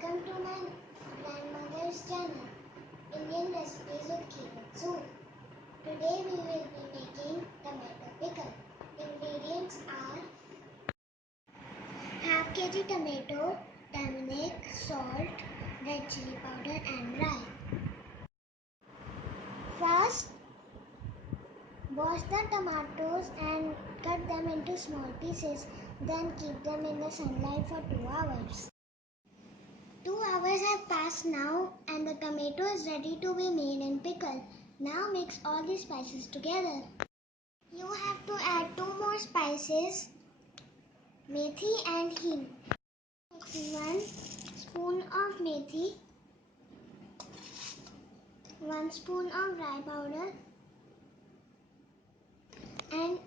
Welcome to my grandmother's channel, Indian Recipes with Soup. Today we will be making tomato pickle. Ingredients are half kg tomato, turmeric, salt, red chili powder and rye. First, wash the tomatoes and cut them into small pieces. Then keep them in the sunlight for 2 hours. 2 hours have passed now and the tomato is ready to be made in pickle. Now mix all the spices together. You have to add 2 more spices, methi and hing. 1 spoon of methi, 1 spoon of rye powder and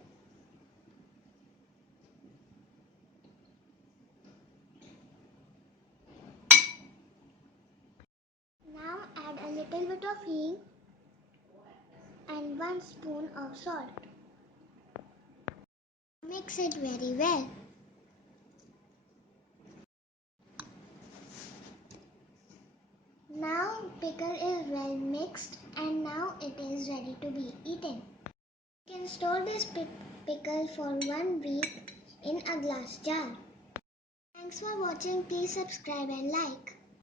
now add a little bit of hing and 1 spoon of salt. Mix it very well. Now pickle is well mixed and now it is ready to be eaten. You can store this pickle for 1 week in a glass jar. Thanks for watching. Please subscribe and like.